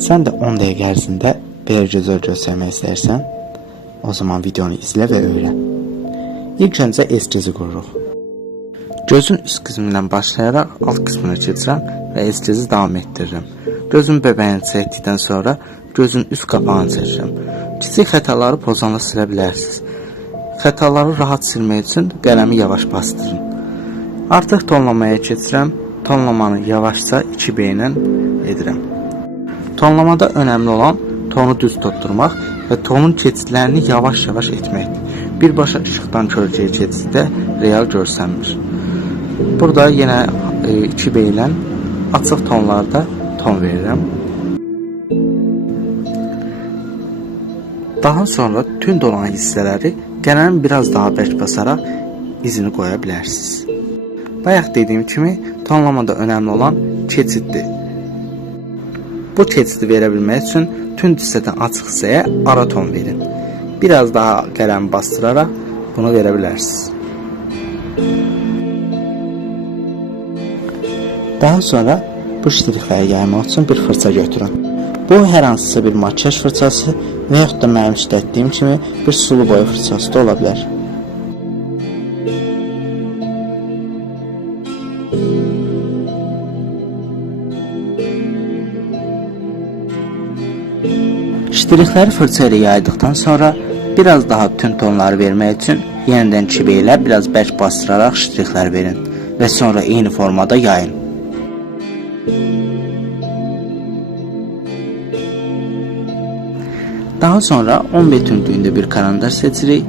Sən də 10 dəqiqə ərzində belə gözəl göstərmək istəyirsən, o zaman videonu izlə və öyrən. İlk öncə eskizi qururuq. Gözün üst qismindən başlayaraq alt qismına keçirəm və eskizi davam etdirirəm. Gözün bəbəyini çəkdikdən sonra gözün üst qapağını çəkirəm. Kiçik xətaları pozanla silə bilərsiniz. Xətaları rahat silmək üçün qələmi yavaş bastırın. Artıq tonlamaya keçirəm. Tonlamanı yavaşca 2B ilə edirəm. Tonlamada önəmli olan tonu düz tutturmaq və tonun keçidlərini yavaş-yavaş etməkdir. Birbaşa işıqdan kölgəyə keçiddə real görsənmir. Burada yenə 2B ilə açıq tonlarda ton verirəm. Daha sonra tünd olan hissələri qələmi biraz daha bərk basaraq izini qoya bilərsiniz. Bayaq dediyim kimi tonlamada önəmli olan keçiddir. Bu keçidi verə bilmək üçün tünd hissədən açıq hissəyə ara ton verin. Biraz daha qələmi bastıraraq bunu verə bilərsiniz. Daha sonra bu ştrixləri yaymaq üçün bir fırça götürün. Bu hər hansısa bir makyaj fırçası və yaxud da mənim işlətdiyim kimi bir sulu boya fırçası da ola bilər. Ştrixləri fırça ilə yaydıqdan sonra biraz daha tünd tonları vermək üçün yenidən 2B ilə biraz bərk bastıraraq ştrixlər verin və sonra eyni formada yayın. Daha sonra 10B tündlüyündə bir karandaş seçirik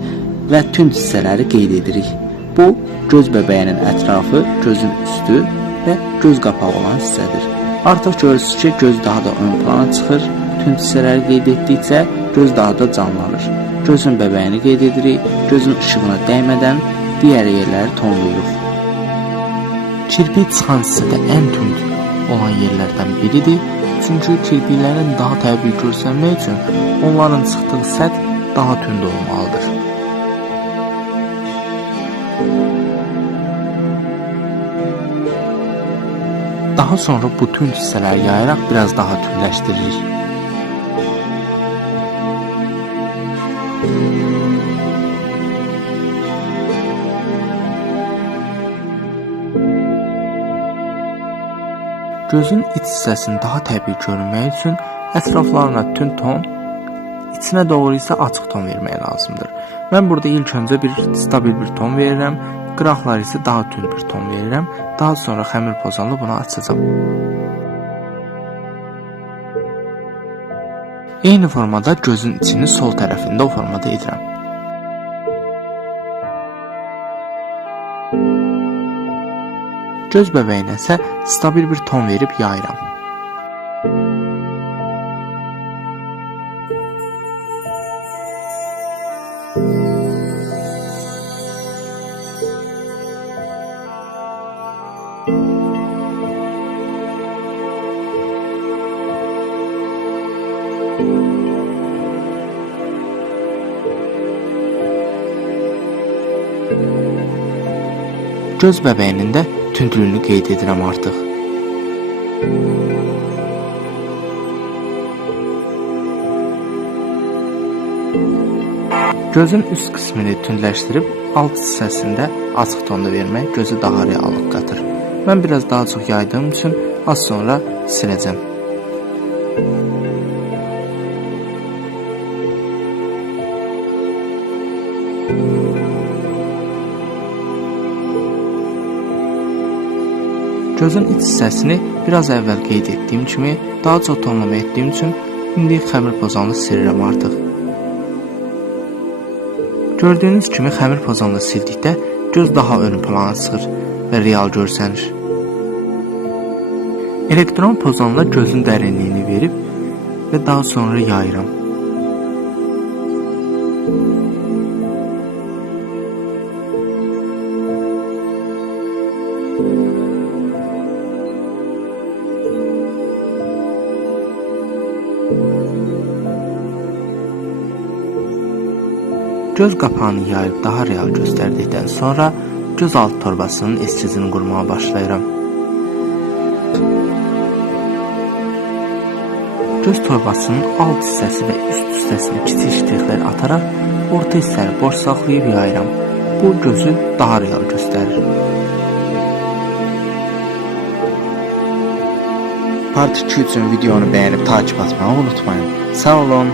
və tünd hissələri qeyd edirik. Bu, göz bəbəyinin ətrafı, gözün üstü və göz qapağı olan hissədir. Artıq görürsünüz ki, göz daha da ön plana çıxır. Tünd hissələri qeyd etdikcə göz daha da canlanır. Gözün bəbəyini qeyd edirik, gözün işığına dəymədən digər yerləri tonlayırıq. Kirpik çıxan hissədə ən tünd olan yerlərdən biridir. Çünki kirpiklərin daha təbii görsənmək üçün onların çıxdığı səth daha tünd olmalıdır. Daha sonra bu tünd hissələri yayaraq biraz daha tündləşdiririk. Gözün iç hissəsini daha təbii görünmək üçün ətraflarına tünd ton, içinə doğru isə açıq ton vermək lazımdır. Mən burada ilk öncə bir stabil bir ton verirəm, qıraqlar isə daha tünd bir ton verirəm. Daha sonra xəmir pozanla bunu açacağam. Eyni formada gözün içini sol tərəfində o formada edirəm. Göz bəbəyinə isə stabil bir ton verib yayıram. Göz bəbəyinin də tündlüyünü qeyd edirəm artıq. Gözün üst qismini tündləşdirib alt hissəsində açıq tonda vermək gözü daha reallıq qatır. Mən biraz daha çox yaydığım üçün az sonra siləcəm. Gözün iç hissəsini biraz əvvəl qeyd etdiyim kimi daha çox tonlama etdiyim üçün indi xəmir pozanla sirirəm artıq. Gördüyünüz kimi xəmir pozanla sildikdə göz daha ön plana çıxır və real görsənir. Elektron pozanla gözün dərinliyini verib və daha sonra yayıram. Göz qapağını yayıb daha real göstərdikdən sonra göz alt torbasının eskizini qurmağa başlayıram. Göz torbasının alt hissəsi və üst hissəsinə kiçik ştrixlər ataraq orta hissəni boş saxlayıb yayıram. Bu gözü daha real göstərir. Part 2 üçün videonu bəyənib takip etməyi unutmayın. Sağ olun.